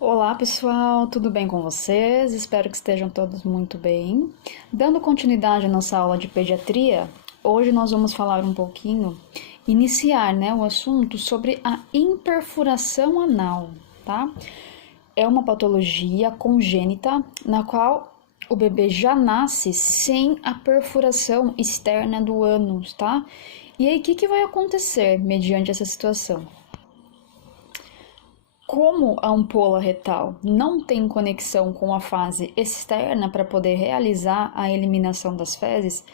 Olá pessoal, tudo bem com vocês? Espero que estejam todos muito bem. Dando continuidade à nossa aula de pediatria, hoje nós vamos falar um pouquinho, iniciar, o assunto sobre a imperfuração anal, tá? É uma patologia congênita na qual o bebê já nasce sem a perfuração externa do ânus, tá? E aí, o que vai acontecer mediante essa situação? Como a ampola retal não tem conexão com a fase externa para poder realizar a eliminação das fezes,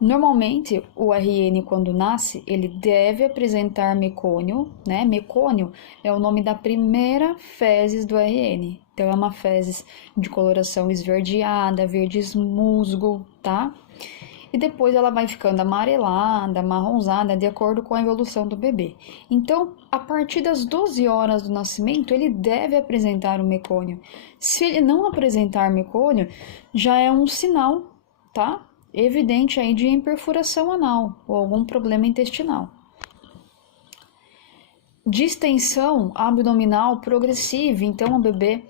normalmente o RN quando nasce, ele deve apresentar mecônio, né? Mecônio é o nome da primeira fezes do RN. Então é uma fezes de coloração esverdeada, verde musgo, tá? E depois ela vai ficando amarelada, marronzada, de acordo com a evolução do bebê. Então, a partir das 12 horas do nascimento, ele deve apresentar o mecônio. Se ele não apresentar mecônio, já é um sinal, tá? Evidente aí de imperfuração anal ou algum problema intestinal. Distensão abdominal progressiva, então o bebê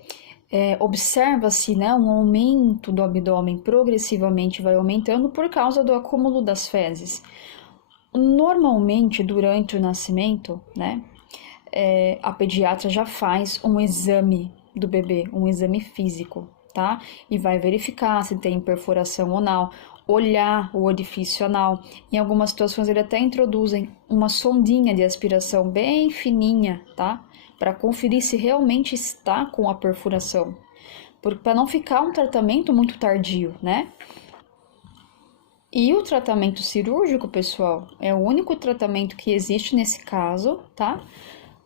observa-se, um aumento do abdômen, progressivamente vai aumentando por causa do acúmulo das fezes. Normalmente, durante o nascimento, a pediatra já faz um exame do bebê, um exame físico, tá? E vai verificar se tem perfuração anal, olhar o orifício anal. Em algumas situações, eles até introduzem uma sondinha de aspiração bem fininha, tá? Para conferir se realmente está com a perfuração. Para não ficar um tratamento muito tardio, né? E o tratamento cirúrgico, pessoal, é o único tratamento que existe nesse caso, tá?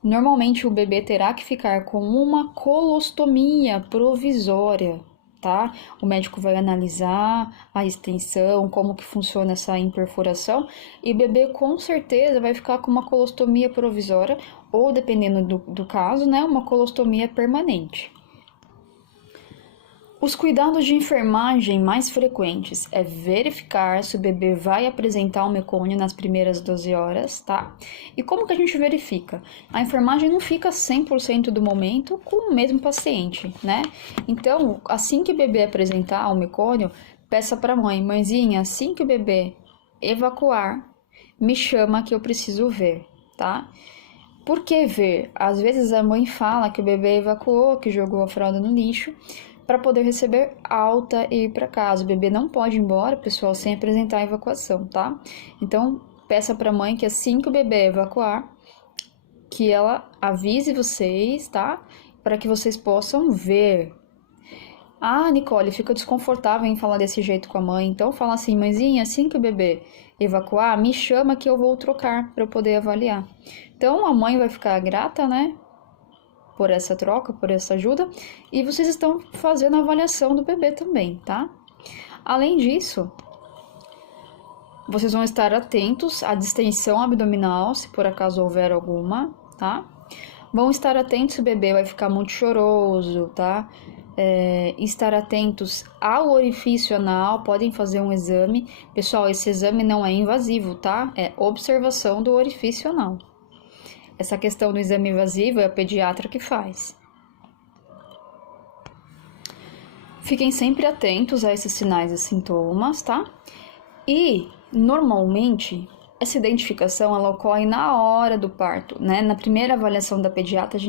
Normalmente o bebê terá que ficar com uma colostomia provisória, tá? O médico vai analisar a extensão, como que funciona essa imperfuração, e o bebê com certeza vai ficar com uma colostomia provisória, ou dependendo do caso, uma colostomia permanente. Os cuidados de enfermagem mais frequentes é verificar se o bebê vai apresentar o mecônio nas primeiras 12 horas, tá? E como que a gente verifica? A enfermagem não fica 100% do momento com o mesmo paciente, né? Então, assim que o bebê apresentar o mecônio, peça para a mãe, mãezinha, assim que o bebê evacuar, me chama que eu preciso ver, tá? Por que ver? Às vezes a mãe fala que o bebê evacuou, que jogou a fralda no lixo, para poder receber alta e ir para casa. O bebê não pode ir embora, pessoal, sem apresentar a evacuação, tá? Então, peça para a mãe que assim que o bebê evacuar, que ela avise vocês, tá? Para que vocês possam ver. Ah, Nicole, fica desconfortável em falar desse jeito com a mãe. Então, fala assim, mãezinha, assim que o bebê evacuar, me chama que eu vou trocar para eu poder avaliar. Então, a mãe vai ficar grata, né? Por essa troca, por essa ajuda, e vocês estão fazendo a avaliação do bebê também, tá? Além disso, vocês vão estar atentos à distensão abdominal, se por acaso houver alguma, tá? Vão estar atentos se o bebê vai ficar muito choroso, tá? Estar atentos ao orifício anal, podem fazer um exame. Pessoal, esse exame não é invasivo, tá? É observação do orifício anal. Essa questão do exame invasivo é a pediatra que faz. Fiquem sempre atentos a esses sinais e sintomas, tá? E, normalmente, essa identificação ela ocorre na hora do parto, né? Na primeira avaliação da pediatra,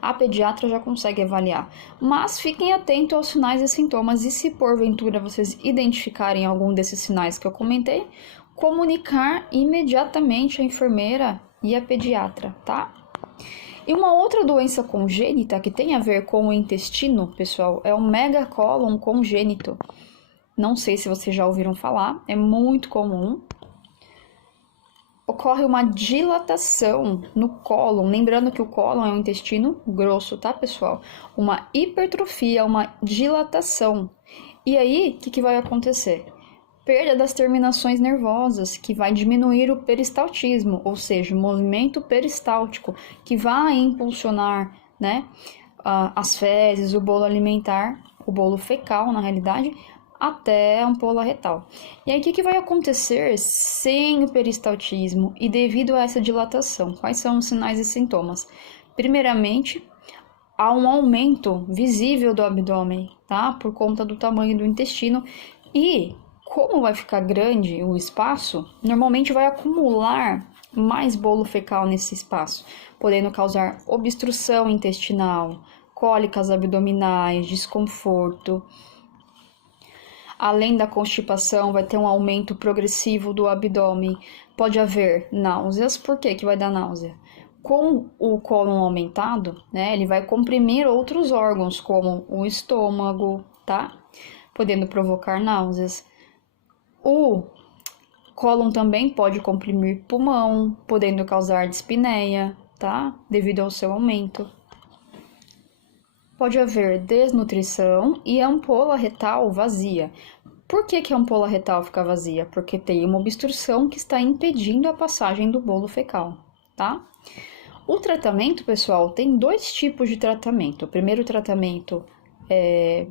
a pediatra já consegue avaliar. Mas fiquem atentos aos sinais e sintomas e se porventura vocês identificarem algum desses sinais que eu comentei, comunicar imediatamente a enfermeira e a pediatra, tá? E uma outra doença congênita que tem a ver com o intestino, pessoal, é o megacólon congênito. Não sei se vocês já ouviram falar, é muito comum. Ocorre uma dilatação no cólon, lembrando que o cólon é um intestino grosso, tá, pessoal? Uma hipertrofia, uma dilatação. E aí, o que vai acontecer? Perda das terminações nervosas, que vai diminuir o peristaltismo, ou seja, o movimento peristáltico, que vai impulsionar, as fezes, o bolo alimentar, o bolo fecal, na realidade, até a ampola retal. E aí, o que vai acontecer sem o peristaltismo e devido a essa dilatação? Quais são os sinais e sintomas? Primeiramente, há um aumento visível do abdômen, tá? Por conta do tamanho do intestino. E como vai ficar grande o espaço, normalmente vai acumular mais bolo fecal nesse espaço, podendo causar obstrução intestinal, cólicas abdominais, desconforto. Além da constipação, vai ter um aumento progressivo do abdômen. Pode haver náuseas. Por que vai dar náusea? Com o cólon aumentado, né, ele vai comprimir outros órgãos, como o estômago, tá? Podendo provocar náuseas. O cólon também pode comprimir pulmão, podendo causar dispneia, tá? Devido ao seu aumento. Pode haver desnutrição e ampola retal vazia. Por que a ampola retal fica vazia? Porque tem uma obstrução que está impedindo a passagem do bolo fecal, tá? O tratamento, pessoal, tem 2 tipos de tratamento. O primeiro tratamento é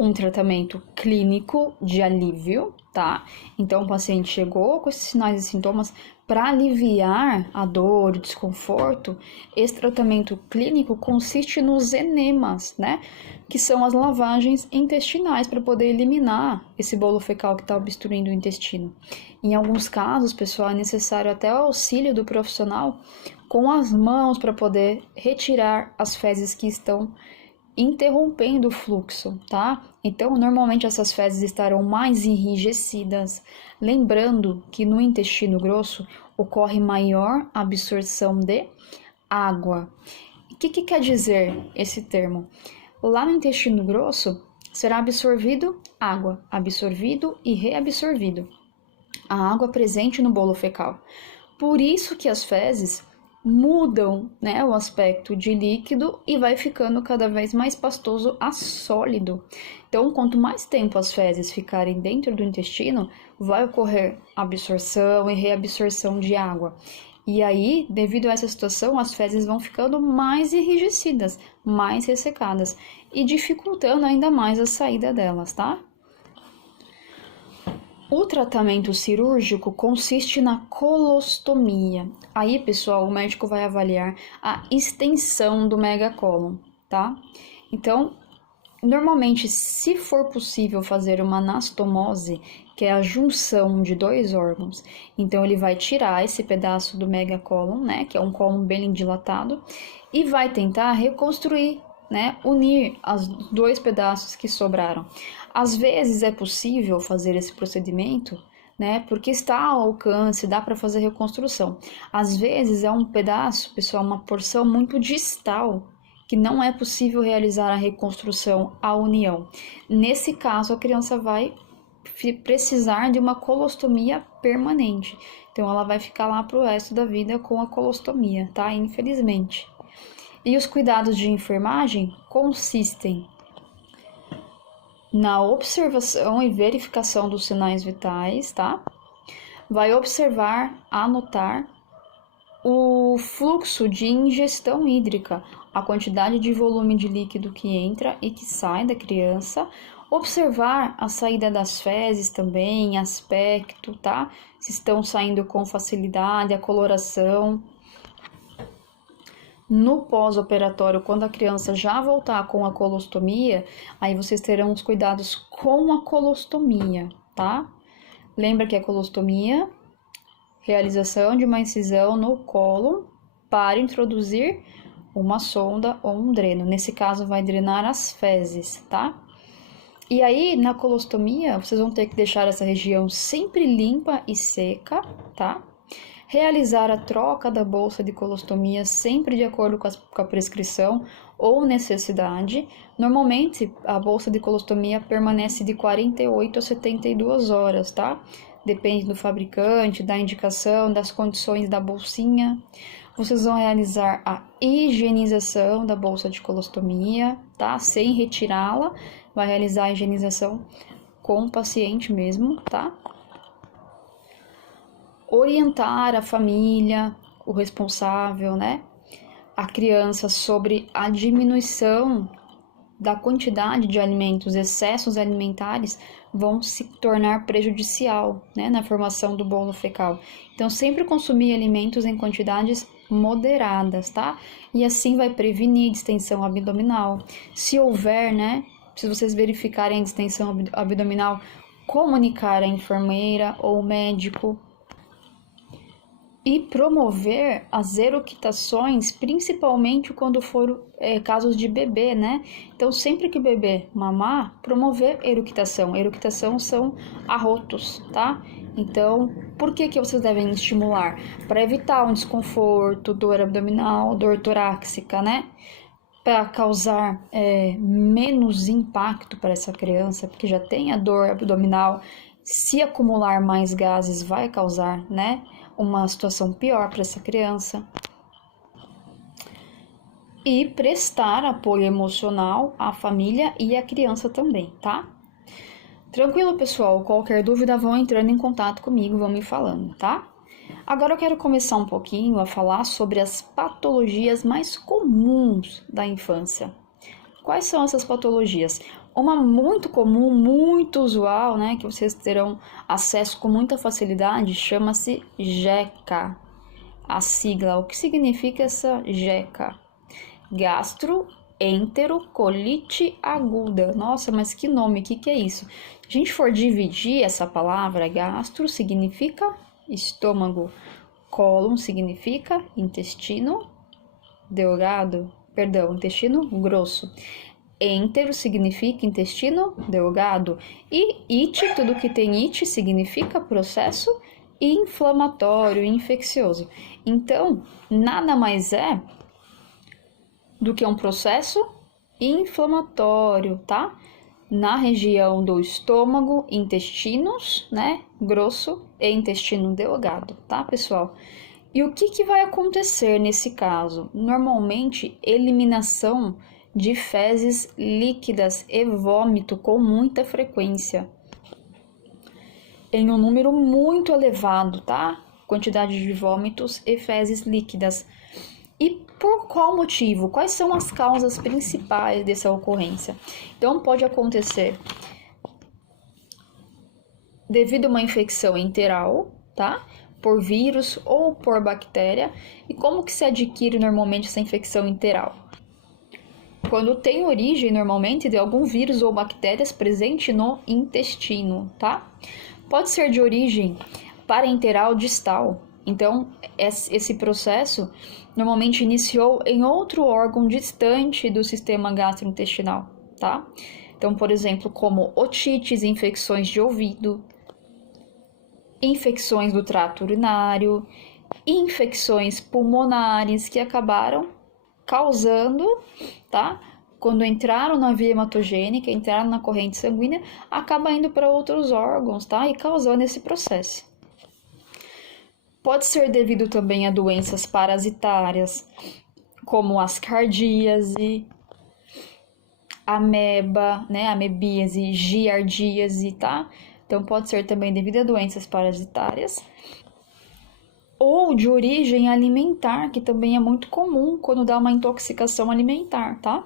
um tratamento clínico de alívio, tá? Então, o paciente chegou com esses sinais e sintomas para aliviar a dor, o desconforto. Esse tratamento clínico consiste nos enemas, né? Que são as lavagens intestinais para poder eliminar esse bolo fecal que está obstruindo o intestino. Em alguns casos, pessoal, é necessário até o auxílio do profissional com as mãos para poder retirar as fezes que estão interrompendo o fluxo, tá? Então, normalmente essas fezes estarão mais enrijecidas. Lembrando que no intestino grosso ocorre maior absorção de água. O que quer dizer esse termo? Lá no intestino grosso será absorvido água, absorvido e reabsorvido. A água presente no bolo fecal. Por isso que as fezes mudam, né, o aspecto de líquido e vai ficando cada vez mais pastoso a sólido. Então, quanto mais tempo as fezes ficarem dentro do intestino, vai ocorrer absorção e reabsorção de água. E aí, devido a essa situação, as fezes vão ficando mais enrijecidas, mais ressecadas e dificultando ainda mais a saída delas, tá? O tratamento cirúrgico consiste na colostomia. Aí, pessoal, o médico vai avaliar a extensão do megacólon, tá? Então, normalmente, se for possível fazer uma anastomose, que é a junção de 2 órgãos, então ele vai tirar esse pedaço do megacólon, né, que é um cólon bem dilatado, e vai tentar reconstruir, né, unir os 2 pedaços que sobraram. Às vezes é possível fazer esse procedimento, né, porque está ao alcance, dá para fazer reconstrução. Às vezes é um pedaço, pessoal, uma porção muito distal, que não é possível realizar a reconstrução, a união. Nesse caso, a criança vai precisar de uma colostomia permanente. Então, ela vai ficar lá para o resto da vida com a colostomia, tá? Infelizmente. E os cuidados de enfermagem consistem na observação e verificação dos sinais vitais, tá? Vai observar, anotar o fluxo de ingestão hídrica, a quantidade de volume de líquido que entra e que sai da criança, observar a saída das fezes também, aspecto, tá? Se estão saindo com facilidade, a coloração. No pós-operatório, quando a criança já voltar com a colostomia, aí vocês terão os cuidados com a colostomia, tá? Lembra que a colostomia, realização de uma incisão no cólon para introduzir uma sonda ou um dreno. Nesse caso, vai drenar as fezes, tá? E aí, na colostomia, vocês vão ter que deixar essa região sempre limpa e seca, tá? Realizar a troca da bolsa de colostomia sempre de acordo com a prescrição ou necessidade. Normalmente, a bolsa de colostomia permanece de 48 a 72 horas, tá? Depende do fabricante, da indicação, das condições da bolsinha. Vocês vão realizar a higienização da bolsa de colostomia, tá? Sem retirá-la, vai realizar a higienização com o paciente mesmo, tá? Orientar a família, o responsável, né? A criança sobre a diminuição da quantidade de alimentos, excessos alimentares vão se tornar prejudicial, né, na formação do bolo fecal. Então, sempre consumir alimentos em quantidades moderadas, tá? E assim vai prevenir distensão abdominal. Se houver, né? Se vocês verificarem a distensão abdominal, comunicar a enfermeira ou o médico. E promover as eructações, principalmente quando for casos de bebê, né? Então, sempre que o bebê mamar, promover eructação. Eructação são arrotos, tá? Então, por que vocês devem estimular? Para evitar um desconforto, dor abdominal, dor torácica, né? Para causar menos impacto para essa criança, porque já tem a dor abdominal. Se acumular mais gases, vai causar, né? Uma situação pior para essa criança. E prestar apoio emocional à família e à criança também, tá? Tranquilo, pessoal? Qualquer dúvida, vão entrando em contato comigo, vão me falando, tá? Agora eu quero começar um pouquinho a falar sobre as patologias mais comuns da infância. Quais são essas patologias? Uma muito comum, muito usual, né, que vocês terão acesso com muita facilidade, chama-se GECA. A sigla, o que significa essa GECA? Gastroenterocolite aguda. Nossa, mas que nome, o que é isso? Se a gente for dividir essa palavra, gastro significa estômago, cólon significa intestino delgado, intestino grosso. Entero significa intestino delgado e it, tudo que tem it significa processo inflamatório, infeccioso. Então, nada mais é do que um processo inflamatório, tá? Na região do estômago, intestinos, né, grosso e intestino delgado, tá, pessoal? E o que vai acontecer nesse caso? Normalmente, eliminação de fezes líquidas e vômito com muita frequência, em um número muito elevado, tá? Quantidade de vômitos e fezes líquidas. E por qual motivo? Quais são as causas principais dessa ocorrência? Então, pode acontecer devido a uma infecção enteral, tá? Por vírus ou por bactéria. E como que se adquire normalmente essa infecção enteral? Quando tem origem, normalmente, de algum vírus ou bactérias presente no intestino, tá? Pode ser de origem parenteral distal. Então, esse processo normalmente iniciou em outro órgão distante do sistema gastrointestinal, tá? Então, por exemplo, como otites, infecções de ouvido, infecções do trato urinário, infecções pulmonares que acabaram causando, tá? Quando entraram na via hematogênica, entraram na corrente sanguínea, acaba indo para outros órgãos, tá? E causando esse processo. Pode ser devido também a doenças parasitárias, como ascardíase, ameba, né? Amebíase, giardíase, tá? Então, pode ser também devido a doenças parasitárias. Ou de origem alimentar, que também é muito comum quando dá uma intoxicação alimentar, tá?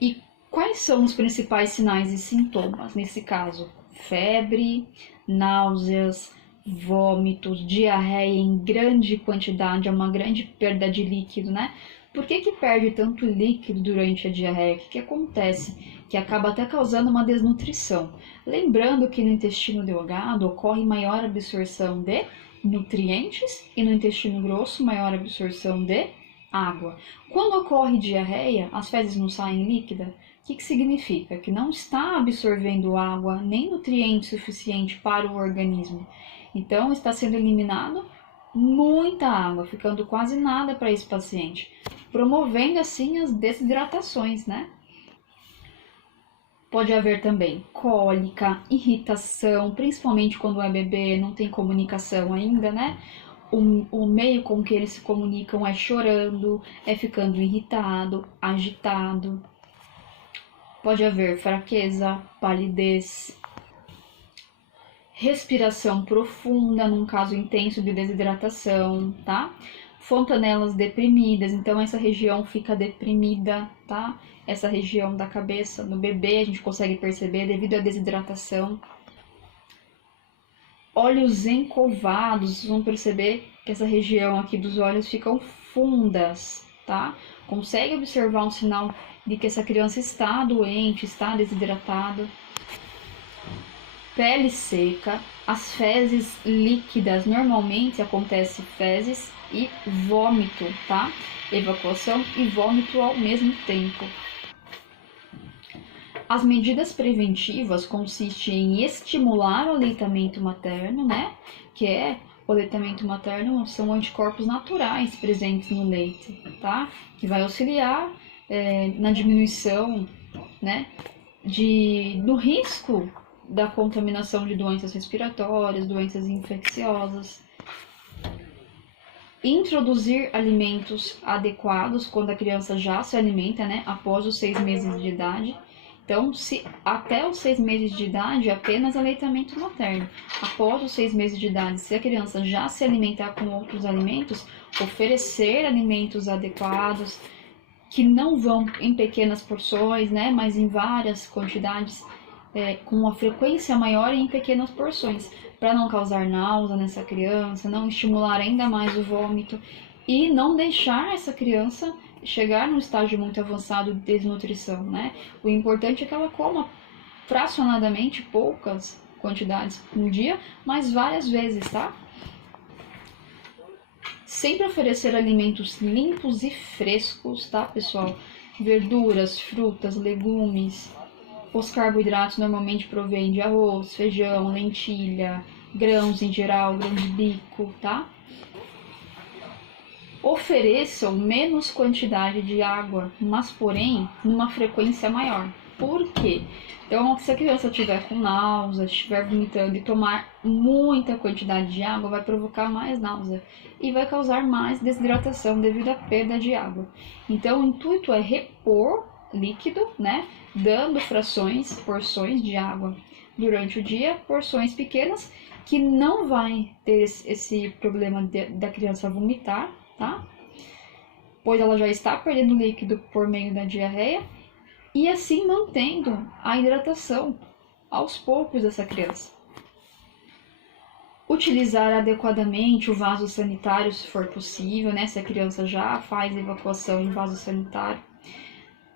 E quais são os principais sinais e sintomas nesse caso? Febre, náuseas, vômitos, diarreia em grande quantidade, é uma grande perda de líquido, né? Por que perde tanto líquido durante a diarreia? O que acontece? Que acaba até causando uma desnutrição. Lembrando que no intestino delgado ocorre maior absorção de nutrientes e no intestino grosso maior absorção de água. Quando ocorre diarreia, as fezes não saem líquidas. O que significa? Que não está absorvendo água nem nutriente suficiente para o organismo. Então, está sendo eliminado muita água, ficando quase nada para esse paciente, promovendo assim as desidratações, né? Pode haver também cólica, irritação, principalmente quando é bebê, não tem comunicação ainda, né? O meio com que eles se comunicam é chorando, é ficando irritado, agitado. Pode haver fraqueza, palidez, respiração profunda, num caso intenso de desidratação, tá? Fontanelas deprimidas, então essa região fica deprimida, tá? Essa região da cabeça, no bebê, a gente consegue perceber devido à desidratação. Olhos encovados, vocês vão perceber que essa região aqui dos olhos ficam fundas, tá? Consegue observar um sinal de que essa criança está doente, está desidratada. Pele seca, as fezes líquidas, normalmente acontece fezes e vômito, tá? Evacuação e vômito ao mesmo tempo. As medidas preventivas consistem em estimular o aleitamento materno, né? Que é o aleitamento materno são anticorpos naturais presentes no leite, tá? Que vai auxiliar na diminuição, né? Do risco da contaminação de doenças respiratórias, doenças infecciosas. Introduzir alimentos adequados quando a criança já se alimenta, né? Após os 6 meses de idade. Então, se até os 6 meses de idade, apenas aleitamento materno. Após os 6 meses de idade, se a criança já se alimentar com outros alimentos, oferecer alimentos adequados, que não vão em pequenas porções, né, mas em várias quantidades, com uma frequência maior e em pequenas porções, para não causar náusea nessa criança, não estimular ainda mais o vômito e não deixar essa criança chegar num estágio muito avançado de desnutrição, né? O importante é que ela coma fracionadamente poucas quantidades no dia, mas várias vezes, tá? Sempre oferecer alimentos limpos e frescos, tá, pessoal? Verduras, frutas, legumes. Os carboidratos normalmente provêm de arroz, feijão, lentilha, grãos em geral, grão de bico, tá? Ofereçam menos quantidade de água, mas porém numa frequência maior. Por quê? Então, se a criança estiver com náusea, estiver vomitando e tomar muita quantidade de água, vai provocar mais náusea e vai causar mais desidratação devido à perda de água. Então, o intuito é repor líquido, né? Dando porções de água durante o dia, porções pequenas, que não vai ter esse problema da criança vomitar, tá? Pois ela já está perdendo líquido por meio da diarreia e assim mantendo a hidratação aos poucos dessa criança. Utilizar adequadamente o vaso sanitário se for possível, né? Se a criança já faz evacuação em vaso sanitário.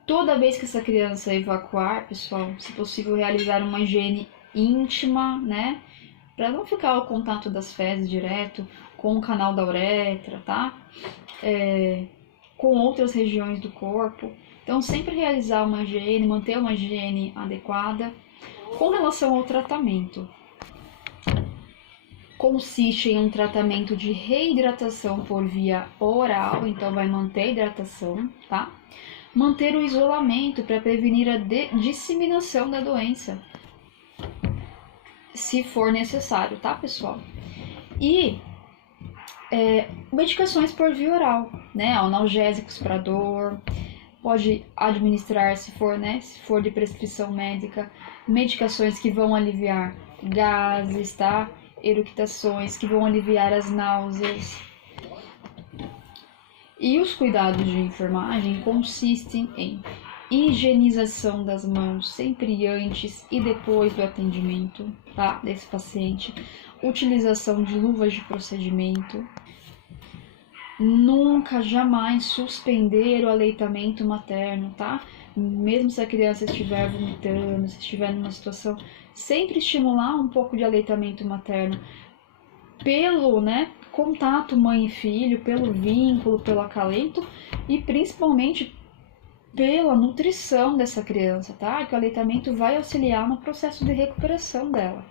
Toda vez que essa criança evacuar, pessoal, se possível realizar uma higiene íntima, né? Para não ficar o contato das fezes direto com o canal da uretra, tá? Com outras regiões do corpo. Então, sempre realizar uma higiene, manter uma higiene adequada. Com relação ao tratamento, consiste em um tratamento de reidratação por via oral, então vai manter a hidratação, tá? Manter o isolamento para prevenir a disseminação da doença, se for necessário, tá, pessoal? E medicações por via oral, né? Analgésicos para dor, pode administrar se for de prescrição médica, medicações que vão aliviar gases, tá? Eructações que vão aliviar as náuseas. E os cuidados de enfermagem consistem em higienização das mãos sempre antes e depois do atendimento, tá? Desse paciente, utilização de luvas de procedimento. Nunca, jamais suspender o aleitamento materno, tá? Mesmo se a criança estiver vomitando, se estiver numa situação, sempre estimular um pouco de aleitamento materno pelo, contato mãe e filho, pelo vínculo, pelo acalento e principalmente pela nutrição dessa criança, tá? Que o aleitamento vai auxiliar no processo de recuperação dela.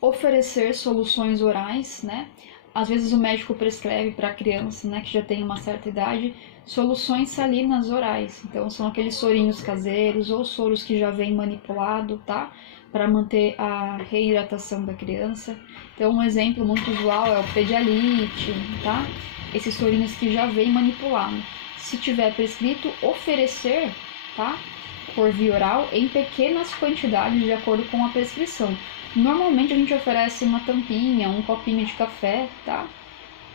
Oferecer soluções orais, né? Às vezes o médico prescreve para a criança, que já tem uma certa idade, soluções salinas orais. Então, são aqueles sorinhos caseiros ou soros que já vem manipulado, tá? Para manter a reidratação da criança. Então, um exemplo muito usual é o Pedialite, tá? Esses sorinhos que já vem manipulado. Se tiver prescrito, oferecer, tá? Por via oral, em pequenas quantidades, de acordo com a prescrição. Normalmente a gente oferece uma tampinha, um copinho de café, tá?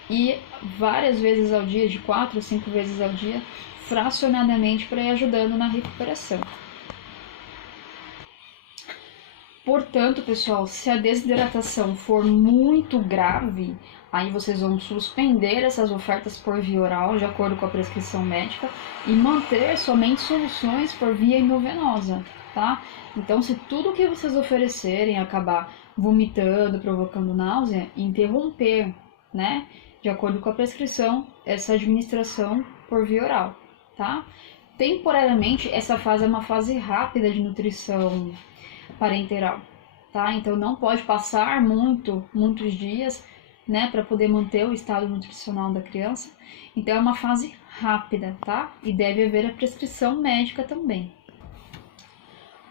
E várias vezes ao dia, de 4 a 5 vezes ao dia, fracionadamente para ir ajudando na recuperação. Portanto, pessoal, se a desidratação for muito grave, Aí vocês vão suspender essas ofertas por via oral, de acordo com a prescrição médica, e manter somente soluções por via endovenosa, tá? Então, se tudo que vocês oferecerem acabar vomitando, provocando náusea, interromper, né? De acordo com a prescrição, essa administração por via oral, tá? Temporariamente, essa fase é uma fase rápida de nutrição parenteral, tá? Então, não pode passar muitos dias, né, para poder manter o estado nutricional da criança. Então, é uma fase rápida, tá? E deve haver a prescrição médica também.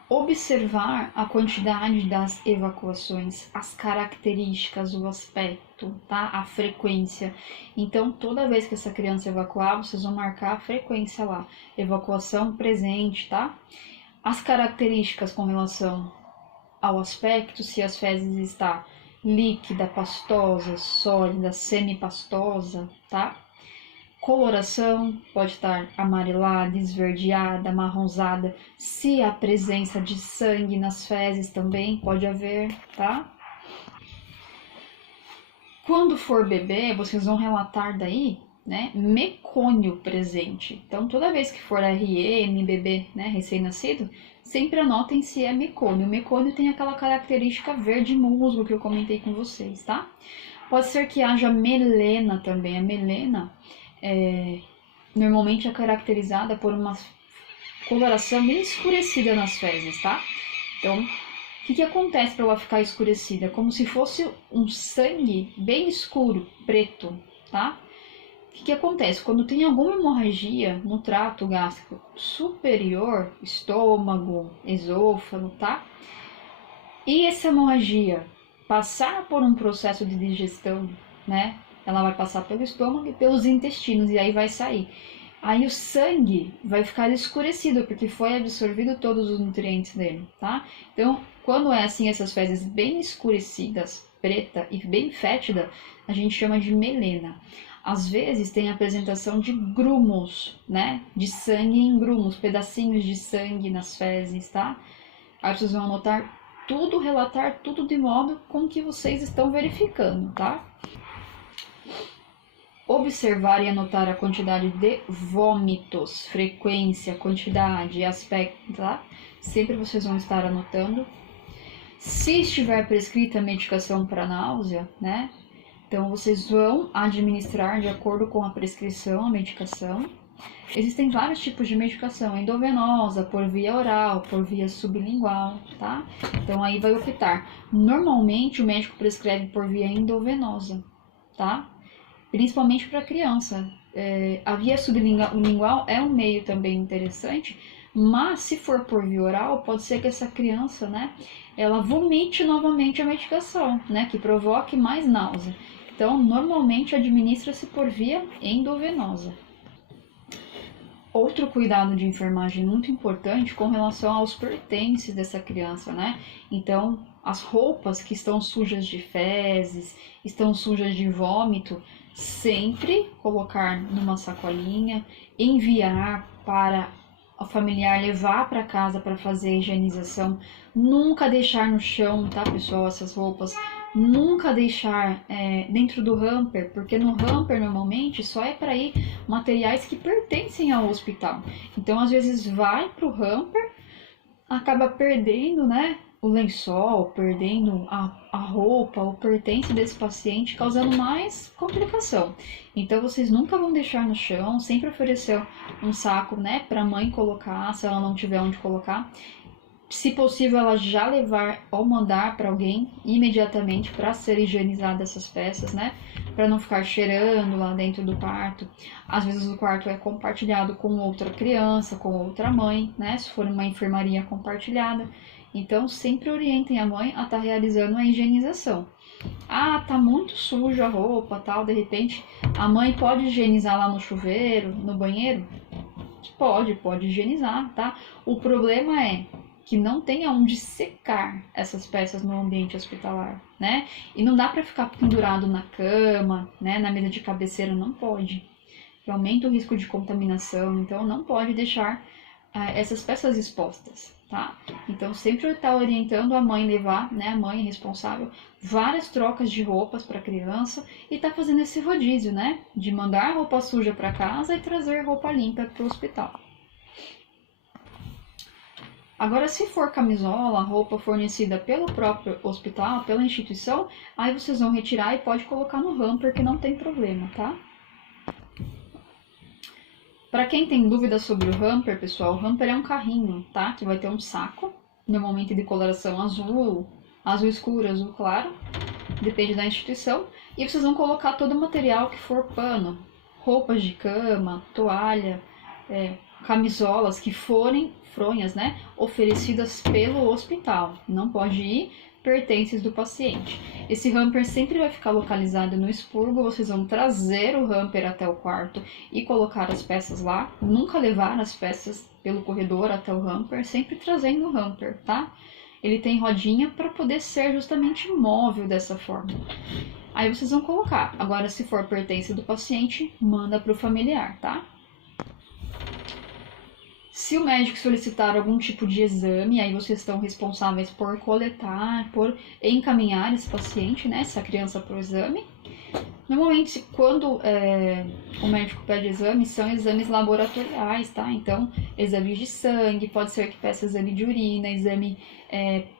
Observar a quantidade das evacuações, as características, o aspecto, tá? A frequência. Então, toda vez que essa criança evacuar, vocês vão marcar a frequência lá. Evacuação presente, tá? As características com relação ao aspecto, se as fezes está líquida, pastosa, sólida, semipastosa, tá? Coloração pode estar amarelada, esverdeada, amarronzada. Se há presença de sangue nas fezes também pode haver, tá? Quando for bebê, vocês vão relatar daí, né, mecônio presente. Então, toda vez que for RN, bebê, né, recém-nascido, sempre anotem se é mecônio. O mecônio tem aquela característica verde musgo que eu comentei com vocês, tá? Pode ser que haja melena também. A melena normalmente é caracterizada por uma coloração bem escurecida nas fezes, tá? Então, o que acontece para ela ficar escurecida? Como se fosse um sangue bem escuro, preto, tá? O que acontece? Quando tem alguma hemorragia no trato gástrico superior, estômago, esôfago, tá? E essa hemorragia passar por um processo de digestão, né? Ela vai passar pelo estômago e pelos intestinos e aí vai sair. Aí o sangue vai ficar escurecido, porque foi absorvido todos os nutrientes dele, tá? Então, quando é assim, essas fezes bem escurecidas, preta e bem fétida, a gente chama de melena. Às vezes tem a apresentação de grumos, né? De sangue em grumos, pedacinhos de sangue nas fezes, tá? Aí vocês vão anotar tudo, relatar tudo de modo com que vocês estão verificando, tá? Observar e anotar a quantidade de vômitos, frequência, quantidade, aspecto, tá? Sempre vocês vão estar anotando. Se estiver prescrita a medicação para náusea, né? Então, vocês vão administrar de acordo com a prescrição, a medicação. Existem vários tipos de medicação, endovenosa, por via oral, por via sublingual, tá? Então, aí vai optar. Normalmente, o médico prescreve por via endovenosa, tá? Principalmente para criança. A via sublingual é um meio também interessante, mas se for por via oral, pode ser que essa criança, né, ela vomite novamente a medicação, né, que provoque mais náusea. Então, normalmente administra-se por via endovenosa. Outro cuidado de enfermagem muito importante com relação aos pertences dessa criança, né? Então, as roupas que estão sujas de fezes, estão sujas de vômito, sempre colocar numa sacolinha, enviar para o familiar levar para casa para fazer a higienização, nunca deixar no chão, tá, pessoal, essas roupas, nunca deixar dentro do hamper, porque no hamper normalmente só é para ir materiais que pertencem ao hospital. Então, às vezes vai para o hamper, acaba perdendo, né, o lençol, perdendo a roupa, o pertence desse paciente, causando mais complicação. Então, vocês nunca vão deixar no chão, sempre oferecer um saco, né, para a mãe colocar, se ela não tiver onde colocar. Se possível, ela já levar ou mandar para alguém imediatamente para ser higienizada essas peças, né? Para não ficar cheirando lá dentro do quarto. Às vezes o quarto é compartilhado com outra criança, com outra mãe, né? Se for uma enfermaria compartilhada. Então, sempre orientem a mãe a estar realizando a higienização. Ah, tá muito suja a roupa, tal, de repente a mãe pode higienizar lá no chuveiro, no banheiro? Pode higienizar, tá? O problema é que não tenha onde secar essas peças no ambiente hospitalar, né? E não dá para ficar pendurado na cama, né? Na mesa de cabeceira, não pode. Aumenta o risco de contaminação, então não pode deixar essas peças expostas, tá? Então sempre está orientando a mãe levar, né, a mãe responsável, várias trocas de roupas para a criança e tá fazendo esse rodízio, né, de mandar roupa suja para casa e trazer roupa limpa para o hospital. Agora, se for camisola, roupa fornecida pelo próprio hospital, pela instituição, aí vocês vão retirar e pode colocar no hamper que não tem problema, tá? Para quem tem dúvidas sobre o hamper, pessoal, o hamper é um carrinho, tá? Que vai ter um saco, normalmente de coloração azul, azul escuro, azul claro, depende da instituição. E vocês vão colocar todo o material que for pano, roupas de cama, toalha, camisolas que forem fronhas, né, oferecidas pelo hospital. Não pode ir pertences do paciente. Esse hamper sempre vai ficar localizado no expurgo, vocês vão trazer o hamper até o quarto e colocar as peças lá, nunca levar as peças pelo corredor até o hamper, sempre trazendo o hamper, tá? Ele tem rodinha para poder ser justamente móvel dessa forma. Aí vocês vão colocar. Agora, se for pertence do paciente, manda para o familiar, tá? Se o médico solicitar algum tipo de exame, aí vocês estão responsáveis por coletar, por encaminhar esse paciente, né, essa criança para o exame. Normalmente, quando o médico pede exames, são exames laboratoriais, tá? Então, exames de sangue, pode ser que peça exame de urina, exame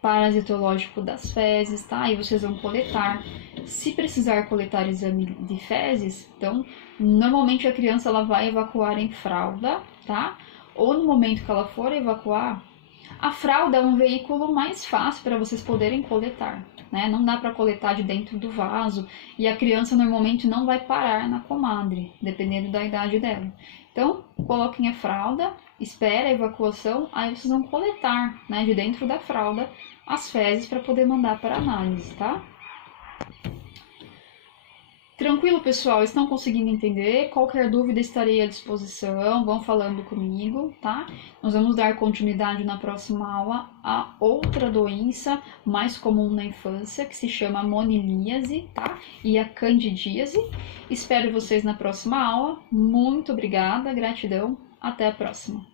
parasitológico das fezes, tá? Aí vocês vão coletar. Se precisar coletar exame de fezes, então, normalmente a criança ela vai evacuar em fralda, tá? Ou no momento que ela for evacuar, a fralda é um veículo mais fácil para vocês poderem coletar, né? Não dá para coletar de dentro do vaso e a criança normalmente não vai parar na comadre, dependendo da idade dela. Então, coloquem a fralda, espera a evacuação, aí vocês vão coletar, né, de dentro da fralda as fezes para poder mandar para análise, tá? Tranquilo, pessoal? Estão conseguindo entender? Qualquer dúvida estarei à disposição, vão falando comigo, tá? Nós vamos dar continuidade na próxima aula a outra doença mais comum na infância, que se chama monilíase, tá? E a candidíase. Espero vocês na próxima aula. Muito obrigada, gratidão, até a próxima.